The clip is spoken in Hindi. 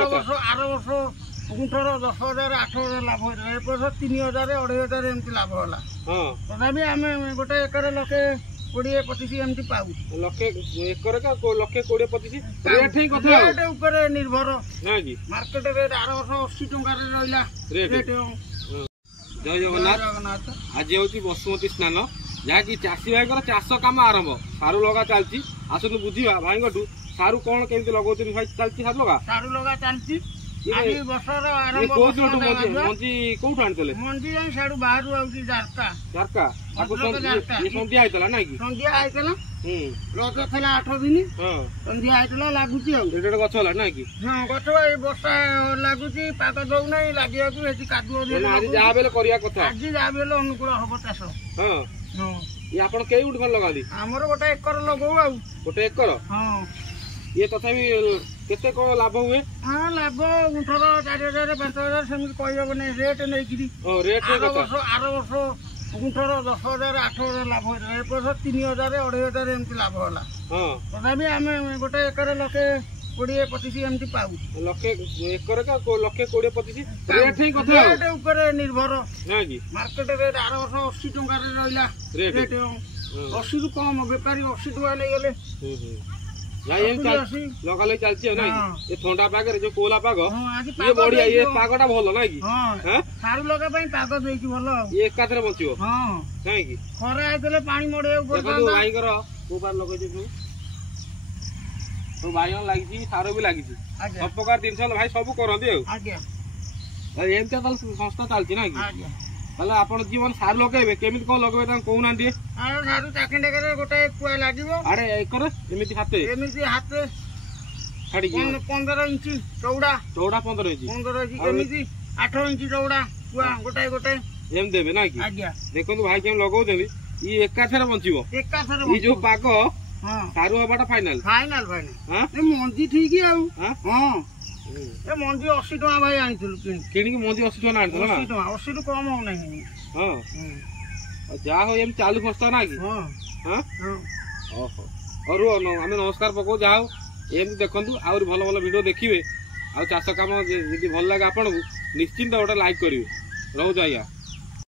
आर वर्ष गुंठर 10,000 8,000 लाभ होता है। वर्ष 3,000 2,500 एमती लाभ होला। तथापि आम गोटे एकर 1,20-25 एमती पाऊ। लक्षे एकर का 1,20-25 रेट ही कथा रेट ऊपर निर्भर ना कि मार्केट रेट आर वर्ष 80 टंका रे रहिला रेट। जय जगन्नाथ। आज होची बसुमती स्नान जहाँकि चाषी भाई चाष काम आरंभ सारू लगा चलती आसतु बुझा भाई सारू कौन केमती लगौन भाई चलती सारू लगा चलती मंजी कौटू आनी मंजी साड़ू बाहर जारका संध्या होता ना कि संध्या होता रज था 8 दिन संध्या होता लगुच गछ है ना कि हाँ गछ बर्षा लगुच पाग दौना लगे कादुआ जहाँ बेले कथा आज जहाँ बेले अनुकूल हम चाष ये आप कई गुट खंड लगा आमर गोटे एकर लगौ आ गोटे एकर हाँ ये तथापि केते को लाभ हुए हाँ लाभ गुंठर 4,000 5,000 सेमती कहबनी रेट नहीं रेट आर वर्ष गुंठर 10,000 8,000 लाभ होता है। वर्ष 3,000 2,500 एमती लाभ होला। तथापि आम गोटे एकर 1,20-25 एमती पाऊ। लक्षे एकर का 1,20-25 रेट ही कथा रेट ऊपर निर्भर ना कि मार्केट रेट आर वर्ष 80 टंका रे रहिला रेट 80 रु कम बेपारी 80 टंका ले गले लगा लगे चलती है ना ये ठंडा पाग जो कोला पाग ये बढ़िया ये पागटा भल ना कि सारू लगा पाग देकी भल ये एकाथरे बंचिबो हां काहे कि खरा आइतले पानी मडे ऊपर देखो भाई कर को बार लगे जे तो बायन लागी सारो भी लागी सब प्रकार दिन भाई सब करंदी आज्ञा एमती संस्था चलती ना कि ताले आपण जीवन सार लगेबे केमिति को लगेबे ता कहूना दिए सारू चाखिंडे करे गोटे कुआ लागिवो अरे एकर एमिति हाथे छाड़ी 15 इंच चौड़ा 15 इंच एमिति 8 इंच चौड़ा कुआ गोटे गोटे एम देबे ना कि आज्ञा देखंतु भाई केम लगौ देबे ई एकाथरे बंचिबो ई जो पाग हां सारू हबाटा फाइनल फाइनल हां ए मंजी ठीक आ हां ए मंजी 80 टका भाई आनिथिलु किणी मंजी 80 टका आनिथिलु ना 80 टका कम हो नहीं हां जा हो एम चालू फसता ना कि हां हां ओहो और हमें नमस्कार पको जाओ एम देखंतु और भल भल वीडियो देखिबे आ चाष काम यदि भल लागे आपन निश्चिंत गोटे लाइक करिवे रहू जाइया।